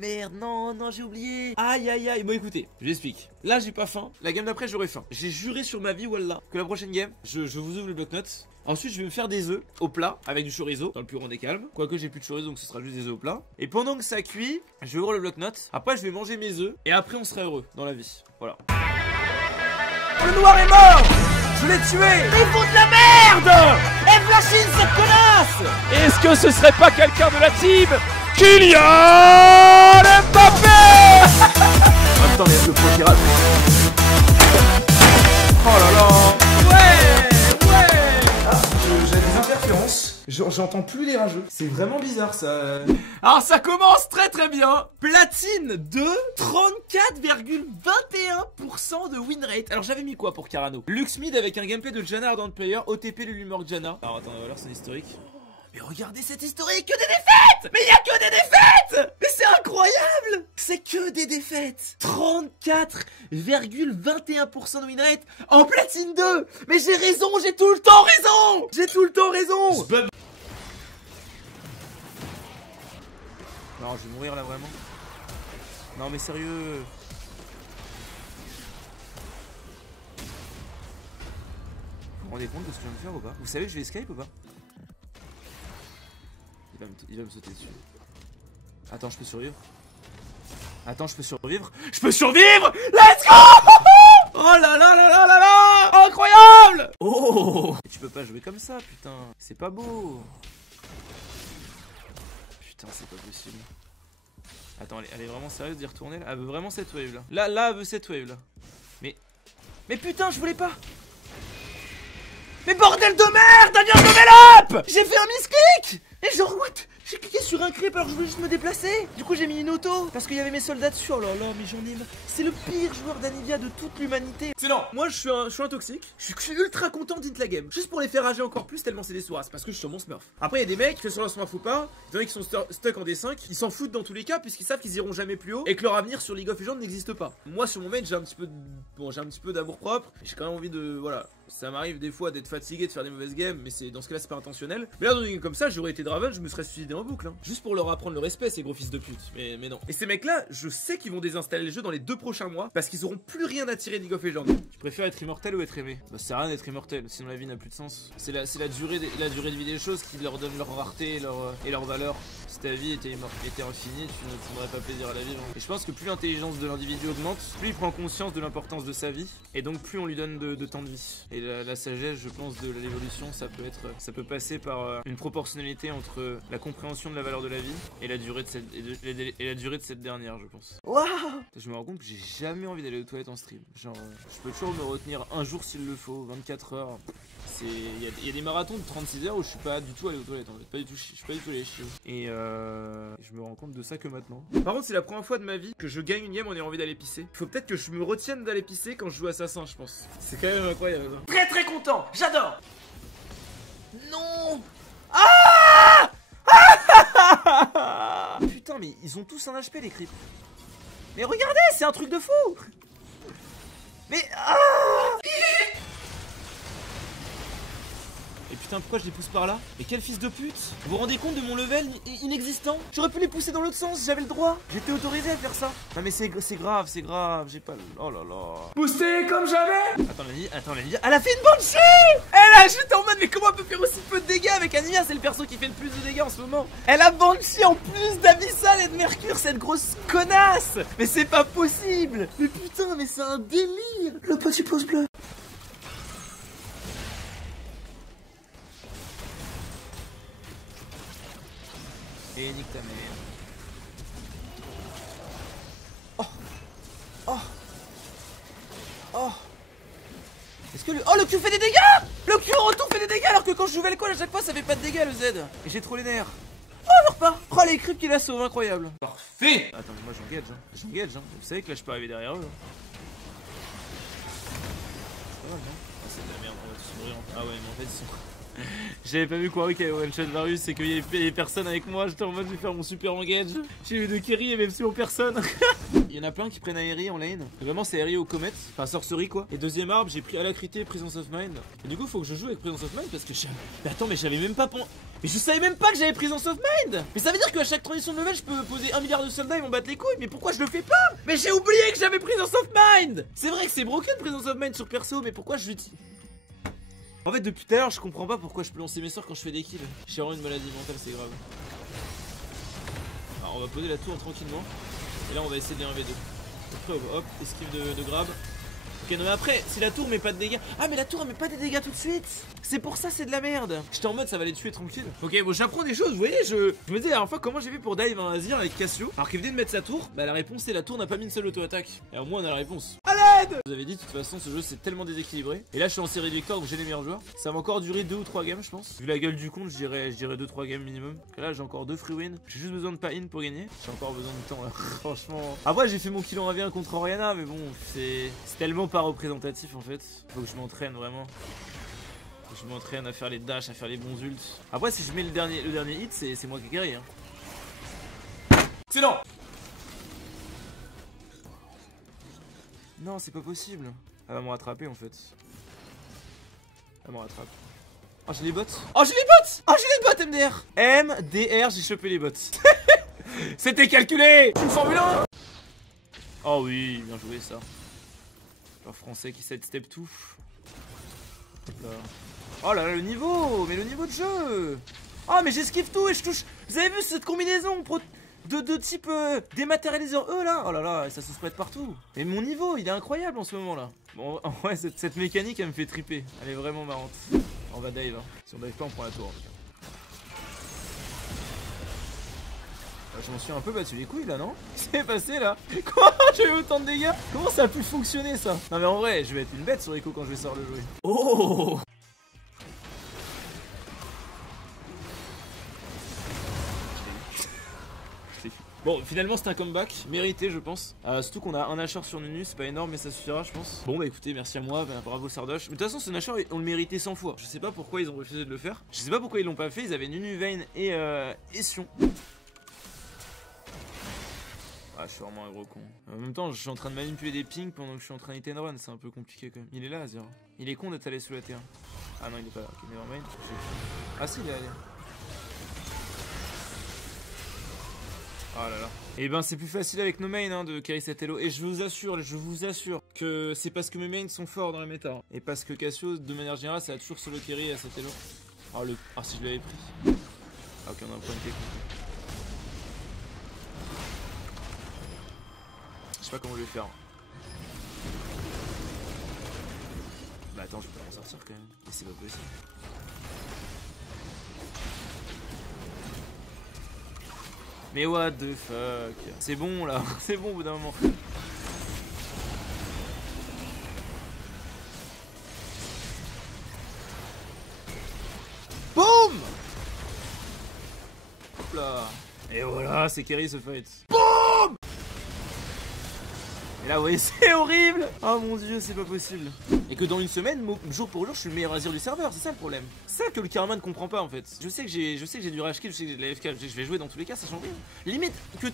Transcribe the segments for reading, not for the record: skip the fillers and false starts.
merde, non, non, j'ai oublié. Aïe, aïe, aïe. Bon, écoutez, je vous explique. Là, j'ai pas faim. La game d'après, j'aurai faim. J'ai juré sur ma vie, wallah, que la prochaine game, je vous ouvre le bloc-notes. Ensuite, je vais me faire des œufs au plat avec du chorizo dans le plus grand des calmes. Quoique j'ai plus de chorizo, donc ce sera juste des œufs au plat. Et pendant que ça cuit, je vais ouvrir le bloc-notes. Après, je vais manger mes œufs. Et après, on sera heureux dans la vie. Voilà. Le noir est mort. Je l'ai tué. Ils font de la merde. Et Flashine, cette connasse. Est-ce que ce serait pas quelqu'un de la team Kylian Mbappé? Attends, mais le pro qui rate. Oh là là. J'ai des interférences, j'entends plus les rageux. C'est vraiment bizarre ça. Alors ça commence très très bien. Platine de 34,21% de win rate. Alors j'avais mis quoi pour Carano? Luxmid avec un gameplay de Janna Ardent Player, OTP Lulumorg Janna. Alors attends, on va voir son historique. Mais regardez cet historique, que des défaites. Mais il y a que des défaites. Mais c'est incroyable. C'est que des défaites. 34,21% de win rate en platine 2. Mais j'ai raison, j'ai tout le temps raison. J'ai tout le temps raison. Non, je vais mourir là vraiment. Non mais sérieux. Vous vous rendez compte de ce que je viens de faire ou pas? Vous savez que je vais escape ou pas? Il va me sauter dessus. Attends, je peux survivre? Attends, je peux survivre? Je peux survivre! Let's go! Oh là là là là là là! Incroyable! Oh! Tu peux pas jouer comme ça, putain. C'est pas beau. Putain, c'est pas possible. Attends, elle est vraiment sérieuse d'y retourner là? Elle veut vraiment cette wave là. Là, elle veut cette wave là. Mais putain, je voulais pas. Mais bordel de merde! Daniel Level Up! J'ai fait un misclick! Et genre, what? J'ai cliqué sur un creep alors que je voulais juste me déplacer. Du coup j'ai mis une auto parce qu'il y avait mes soldats dessus. Oh là là, mais j'en ai marre. C'est le pire joueur d'Anivia de toute l'humanité. C'est non. Moi je suis un toxique. Je suis ultra content d'int la game. Juste pour les faire rager encore plus tellement c'est des soirs. C'est parce que je suis sur mon smurf. Après il y a des mecs qui sont leur smurf ou pas. Il y en a qui sont stuck en D5. Ils s'en foutent dans tous les cas puisqu'ils savent qu'ils iront jamais plus haut et que leur avenir sur League of Legends n'existe pas. Moi sur mon main j'ai un petit peu d'amour propre. J'ai quand même envie de voilà. Ça m'arrive des fois d'être fatigué, de faire des mauvaises games, mais c'est dans ce cas-là c'est pas intentionnel. Mais là dans une game comme ça, j'aurais été Draven, je me serais suicidé en boucle. Hein. Juste pour leur apprendre le respect, ces gros fils de pute. Mais non. Et ces mecs-là, je sais qu'ils vont désinstaller le jeu dans les 2 prochains mois parce qu'ils auront plus rien à tirer de League of Legends. Tu préfères être immortel ou être aimé? Bah ça sert à rien d'être immortel, sinon la vie n'a plus de sens. C'est la durée de vie des choses qui leur donne leur rareté et leur valeur. Si ta vie était infinie, tu ne prendrais pas plaisir à la vivre. Et je pense que plus l'intelligence de l'individu augmente, plus il prend conscience de l'importance de sa vie, et donc plus on lui donne de temps de vie. Et la sagesse, je pense, de l'évolution, ça peut passer par une proportionnalité entre la compréhension de la valeur de la vie et la durée de cette dernière, je pense. Waouh! Je me rends compte que j'ai jamais envie d'aller aux toilettes en stream. Genre, je peux toujours me retenir un jour s'il le faut, 24 heures. Il y a des marathons de 36 heures où je suis pas du tout allé aux toilettes en fait, je suis pas du tout allé chier. Et je me rends compte de ça que maintenant. Par contre c'est la première fois de ma vie que je gagne une game en ayant envie d'aller pisser. Il faut peut-être que je me retienne d'aller pisser quand je joue Assassin je pense. C'est quand même incroyable. Hein. Très très content, j'adore. Non. Ah. Putain mais ils ont tous un HP les creeps. Mais regardez c'est un truc de fou. Mais Et putain pourquoi je les pousse par là? Mais quel fils de pute! Vous vous rendez compte de mon level inexistant? J'aurais pu les pousser dans l'autre sens, j'avais le droit. J'étais autorisé à faire ça. Non mais c'est grave, j'ai pas le... Oh là là. Poussé comme jamais. Attends la vie. Elle a fait une Banshee! Elle a, j'étais en mode mais comment elle peut faire aussi peu de dégâts avec Anivia? C'est le perso qui fait le plus de dégâts en ce moment. Elle a Banshee en plus d'Abyssal et de Mercure, cette grosse connasse! Mais c'est pas possible! Mais putain mais c'est un délire! Le petit pouce bleu. Et nique ta mère. Oh. Est-ce que le... Oh le Q fait des dégâts! Le Q en retour fait des dégâts alors que quand je jouais le call à chaque fois ça fait pas de dégâts le Z. Et j'ai trop les nerfs. Oh je repars. Oh les creeps qui la sauvent, incroyable. Parfait. Attends moi j'engage hein. Vous savez que là je peux arriver derrière eux. Hein. C'est pas mal non? Ah c'est de la merde, on va tous mourir. Ah ouais mais en fait ils sont... J'avais pas vu quoi qu'il y avait one shot Varus et qu'il y avait personne avec moi. J'étais en mode je vais faire mon super engage. J'ai eu de carry et même si on personne. il y en a plein qui prennent Aérie en lane. Vraiment, c'est Aérie au Comet, enfin sorcerie quoi. Et deuxième arbre, j'ai pris Alacrité, Presence of Mind. Et du coup, faut que je joue avec Presence of Mind parce que mais attends, mais j'avais même pas mais je savais même pas que j'avais Presence of Mind. Mais ça veut dire qu'à chaque transition de level, je peux poser 1 milliard de soldats et m'en battre les couilles. Mais pourquoi je le fais pas? Mais j'ai oublié que j'avais Presence of Mind. C'est vrai que c'est broken Presence of Mind sur perso, mais pourquoi je l'utilise? En fait, depuis tout à l'heure, je comprends pas pourquoi je peux lancer mes sorts quand je fais des kills. J'ai vraiment une maladie mentale, c'est grave. Alors, on va poser la tour tranquillement. Et là, on va essayer de 1v2. Après, hop, esquive de grab. Ok, non mais après, si la tour met pas de dégâts... Ah mais la tour elle met pas des dégâts tout de suite. C'est pour ça c'est de la merde. J'étais en mode ça va les tuer tranquille. Ok, bon j'apprends des choses, vous voyez, je me dis la dernière fois comment j'ai fait pour dive un Azir avec Cassio. Alors qu'il venait de mettre sa tour, bah la réponse c'est la tour n'a pas mis une seule auto-attaque. Et au moins on a la réponse. A l'aide. Je vous avais dit de toute façon ce jeu c'est tellement déséquilibré. Et là je suis en série de victoires donc j'ai les meilleurs joueurs. Ça va encore durer 2 ou 3 games je pense. Vu la gueule du compte je dirais 2-3 games minimum. Et là j'ai encore 2 free wins. J'ai juste besoin de pas in pour gagner. J'ai encore besoin de temps là. Franchement. Après j'ai fait mon kill en 1v1 contre Orianna mais bon c'est tellement pas représentatif en fait. Faut que je m'entraîne vraiment. Faut que je m'entraîne à faire les dashs, à faire les bons ults. Après si je mets le dernier hit c'est moi qui ai guéri hein. Excellent. Non c'est pas possible. Elle va me rattraper en fait. Elle me rattrape. Oh j'ai les bots. Oh j'ai les bots. Oh j'ai les bots MDR. MDR j'ai chopé les bots. C'était calculé. Je suis une Formule 1. Oh oui bien joué ça. Le français qui sidestep tout. Là. Oh là là le niveau. Mais le niveau de jeu. Oh mais j'esquive tout et je touche. Vous avez vu cette combinaison de type dématérialiseur E là. Oh là là ça se spread partout. Et mon niveau il est incroyable en ce moment là. Bon ouais cette mécanique elle me fait triper. Elle est vraiment marrante. On va dive hein. Si on dive pas on prend la tour. Je m'en suis un peu battu les couilles là non? Qu'est-ce qui s'est passé là? Quoi? J'ai eu autant de dégâts? Comment ça a pu fonctionner ça? Non mais en vrai je vais être une bête sur Echo quand je vais sortir le jouer. Oh! Bon finalement c'est un comeback mérité je pense. Surtout qu'on a un Nashor sur Nunu, c'est pas énorme mais ça suffira je pense. Bon bah écoutez merci à moi, bravo Sardoche. Mais de toute façon ce Nashor on le méritait 100 fois. Je sais pas pourquoi ils ont refusé de le faire. Je sais pas pourquoi ils l'ont pas fait, ils avaient Nunu, Vayne et Sion. Ah je suis vraiment un gros con. En même temps je suis en train de manipuler des pings pendant que je suis en train d'hit and run, c'est un peu compliqué quand même. Il est là Azir. Il est con d'être allé sous la T1. Ah non il est pas là, ok nevermind. Ah si il est allé. Oh là là. Et ben c'est plus facile avec nos mains hein, de carry cet elo. Et je vous assure que c'est parce que mes mains sont forts dans la méta. Et parce que Cassio de manière générale ça a toujours solo carry à cet elo. Oh le... Ah si je l'avais pris. Ah ok on a un point de cake. Je sais pas comment je vais faire. Bah attends je peux pas m'en sortir quand même. Et c'est pas possible. Mais what the fuck. C'est bon là. C'est bon au bout d'un moment. Boum. Hop là. Et voilà c'est carry ce fight. Boum. Et là vous voyez c'est horrible. Oh mon dieu c'est pas possible. Et que dans une semaine, jour pour jour, je suis le meilleur Azir du serveur, c'est ça le problème. C'est ça que le karma ne comprend pas en fait. Je sais que j'ai du rage kill, je sais que j'ai de la FK, je vais jouer dans tous les cas, ça change rien. Limite que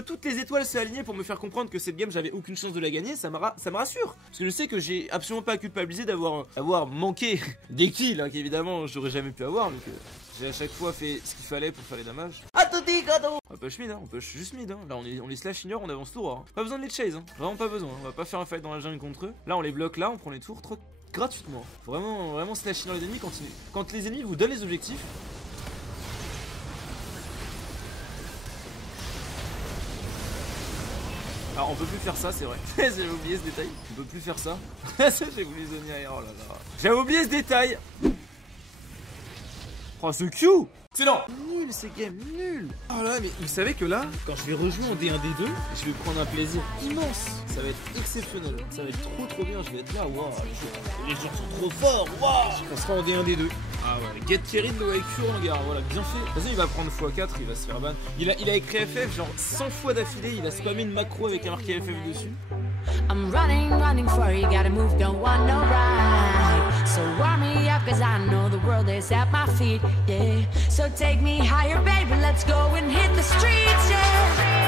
toutes les étoiles s'est alignées pour me faire comprendre que cette game j'avais aucune chance de la gagner, ça me rassure. Parce que je sais que j'ai absolument pas à culpabiliser d'avoir manqué des kills, hein, qu'évidemment j'aurais jamais pu avoir. Donc j'ai à chaque fois fait ce qu'il fallait pour faire les damages. On va push mid, hein, on push juste mid. Hein. Là on est slash ignore, on avance tout droit. Hein. Pas besoin de les chase, hein. Vraiment pas besoin. On va pas faire un fight dans la jungle contre eux. Là on les bloque là, on prend les tours trop gratuitement. Vraiment slash ignore les ennemis quand les ennemis vous donnent les objectifs. Alors on peut plus faire ça c'est vrai. J'avais oublié ce détail. On peut plus faire ça. J'ai voulu zoner. Oh là là. J'avais oublié ce détail. Oh ce Q. Excellent. Nul ces games, nul. Oh là mais vous savez que là, quand je vais rejouer en D1 D2, je vais prendre un plaisir immense. Ça va être exceptionnel. Ça va être trop bien. Je vais être là, waouh. Les gens sont trop forts, waouh. On sera en D1 D2. Ah ouais, get carry de IQ en gare, voilà, bien fait. De toute façon il va prendre x4, il va se faire ban. Il a écrit FF genre 100 fois d'affilée, il a spammé une macro avec un marqué FF dessus. I'm running for you, gotta move, don't want no ride. So warm me up, cause I know the world is at my feet, yeah. So take me higher, baby, let's go and hit the streets, yeah.